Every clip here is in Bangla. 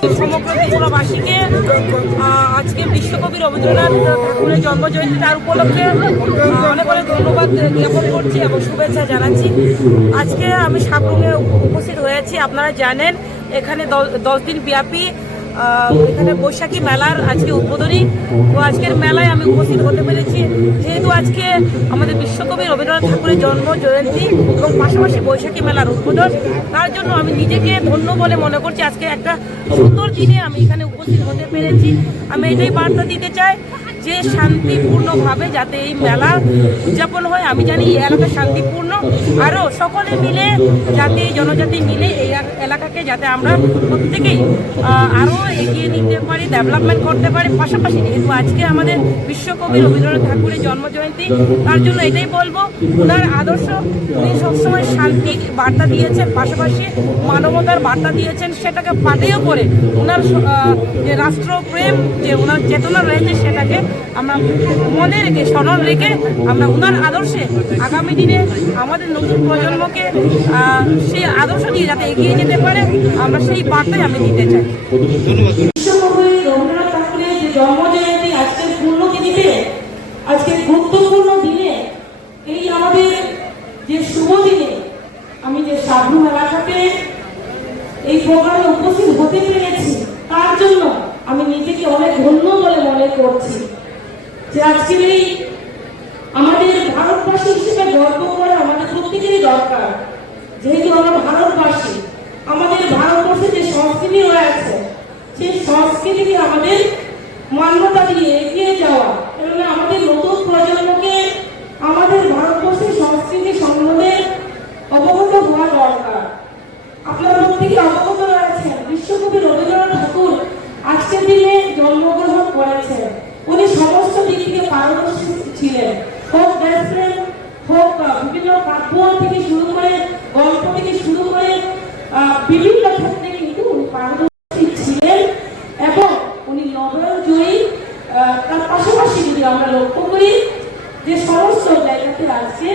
সমগ্র ত্রিপুরাবাসীকে আজকে বিশ্বকবি রবীন্দ্রনাথ ঠাকুরের জন্মজয়ন্তী, তার উপলক্ষে অনেক অনেক ধন্যবাদ জ্ঞাপন করছি এবং শুভেচ্ছা জানাচ্ছি। আজকে আমি সাবরুমে উপস্থিত হয়েছি। আপনারা জানেন এখানে 10 দিন ব্যাপী এখানে বৈশাখী মেলার আজকে উদ্বোধনী। তো আজকের মেলায় আমি উপস্থিত হতে পেরেছি, যেহেতু আজকে আমাদের বিশ্বকবি রবীন্দ্রনাথ ঠাকুরের জন্ম জয়ন্তী এবং পাশাপাশি বৈশাখী মেলার উদ্বোধন। তার জন্য আমি নিজেকে ধন্য বলে মনে করছি। আজকে একটা সুন্দর দিনে আমি এখানে উপস্থিত হতে পেরেছি। আমি এটাই বার্তা দিতে চাই যে শান্তিপূর্ণভাবে যাতে এই মেলা উদযাপন হয়। আমি জানি এই এলাকা শান্তিপূর্ণ, আরও সকলে মিলে জাতি জনজাতি মিলে এই এলাকাকে যাতে আমরা প্রত্যেকেই আরও এগিয়ে নিতে পারি, ডেভেলপমেন্ট করতে পারি। পাশাপাশি যেহেতু আজকে আমাদের বিশ্বকবি রবীন্দ্রনাথ ঠাকুরের জন্মজয়ন্তী, তার জন্য এটাই বলবো, ওনার আদর্শ, উনি সবসময় শান্তি বার্তা দিয়েছেন, পাশাপাশি মানবতার বার্তা দিয়েছেন। সেটাকে পাঠেয় করে ওনার যে রাষ্ট্রপ্রেম, যে ওনার চেতনা রয়েছে, সেটাকে আমরা মনে রেখে, স্মরণ রেখে আমরা ওনার আদর্শে আগামী দিনে আমাদের নতুন প্রজন্মকে সেই আদর্শ নিয়ে যাতে এগিয়ে যেতে পারে, আমরা সেই বার্তাই আমি দিতে চাই। বিশ্বকবি রবীন্দ্রনাথ ঠাকুরের যে জন্মজয়ন্তী আজকের পূর্ণ তিথিতে, আজকের গুরুত্বপূর্ণ দিনে, এই আমাদের যে শুভ দিনে আমি যে সাবরুম এলাকাতে এই প্রোগ্রামে উপস্থিত হতে পেরেছি, তার জন্য আমি নিজেকে অনেক ধন্য বলে মনে করছি। যে আজকের এই আমাদের ভারতবাসী হিসেবে গর্ব করা আমাদের প্রত্যেকেরই দরকার। যেহেতু আমরা ভারতবাসী, আমাদের ভারতবর্ষে যে সংস্কৃতি রয়েছে, সেই সংস্কৃতিকে আমাদের মান্যতা দিয়ে এগিয়ে যাওয়া এবং আমাদের নতুন প্রজন্মকে আমাদের ভারতবর্ষের সংস্কৃতি সম্বন্ধে অবগত হওয়া দরকার। আপনার প্রত্যেকে অবগত রয়েছেন বিশ্বকবি রবীন্দ্রনাথ ঠাকুর আজকের দিনে জন্মগ্রহণ করেছেন। উনি সমস্ত দিক থেকে পারদর্শী ছিলেন, হোক দেশপ্রেম, হোক বিভিন্ন কাব্য থেকে শুরু করে, গল্প থেকে শুরু করে বিভিন্ন ক্ষেত্রে কিন্তু উনি পারদর্শী ছিলেন এবং উনি নোবেল জয়ী। তার পাশাপাশি যদি আমরা লক্ষ্য করি যে সমস্ত জায়গাতে আজকে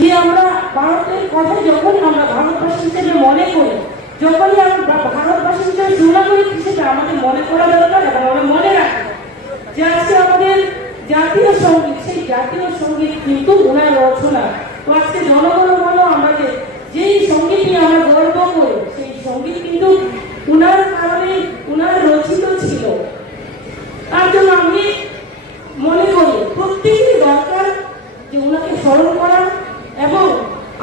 যে আমরা ভারতের কথা যখন আমরা ভারতবাসী হিসেবে মনে করি, যখনই আমরা ভারতবাসী হিসেবে সুনাগরিক হিসেবে আমাদের মনে করা দরকার এবং আমরা মনে রাখি যে আজকে আমাদের জাতীয় সঙ্গীত, সেই জাতীয় সঙ্গীত কিন্তু ওনার রচনা। তো আজকে জনগণ বলো আমাদের যেই সঙ্গীত নিয়ে আমরা গর্ব করি, সেই সঙ্গীত কিন্তু ওনার কারণে ওনার রচিত ছিল। তার জন্য আমি মনে করি প্রত্যেকেরই দরকার যে ওনাকে স্মরণ করা এবং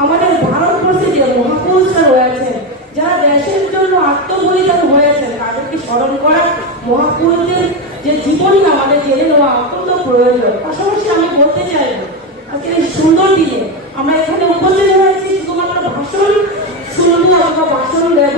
আমাদের ভারতবর্ষে যে মহাপুরুষরা রয়েছেন, যারা দেশের জন্য আত্মবলিদান হয়েছেন, তাদেরকে স্মরণ করা, মহাপুরুষদের যে জীবনী আমাদের জেনে নেওয়া অত্যন্ত প্রয়োজন। পাশাপাশি আমি বলতে চাই আজকের এই সুন্দর দিনে আমরা এখানে উপস্থিত হয়েছি শুধুমাত্র ভাষণ শুনবো অথবা ভাষণ দেব